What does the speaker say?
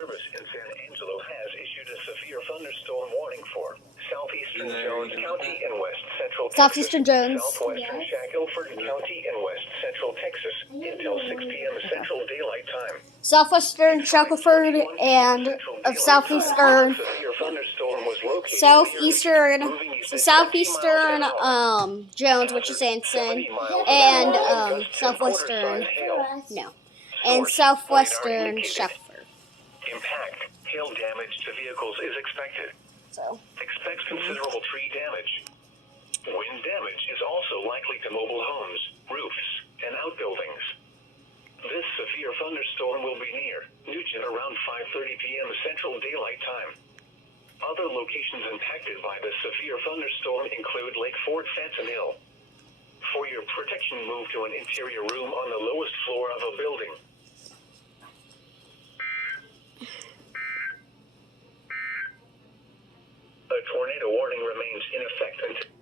Service in San Angelo has issued a severe thunderstorm warning for southeastern Jones County and west central Texas, Southeastern Jones, southwestern Shackelford County and west central Texas until 6 p.m. Central Daylight Time. southwestern Shackelford and of southeastern, southeastern Jones, which is Anson, and southwestern southwestern Shackelford. Impact, hail damage to vehicles is expected. So Expect considerable tree damage. Wind damage is also likely to mobile homes, roofs, and outbuildings. This severe thunderstorm will be near Nugent around 5:30 p.m. Central Daylight Time. Other locations impacted by the severe thunderstorm include Lake Fort Fentanyl. For your protection, move to an interior room on the lowest floor of a building. A tornado warning remains in effect until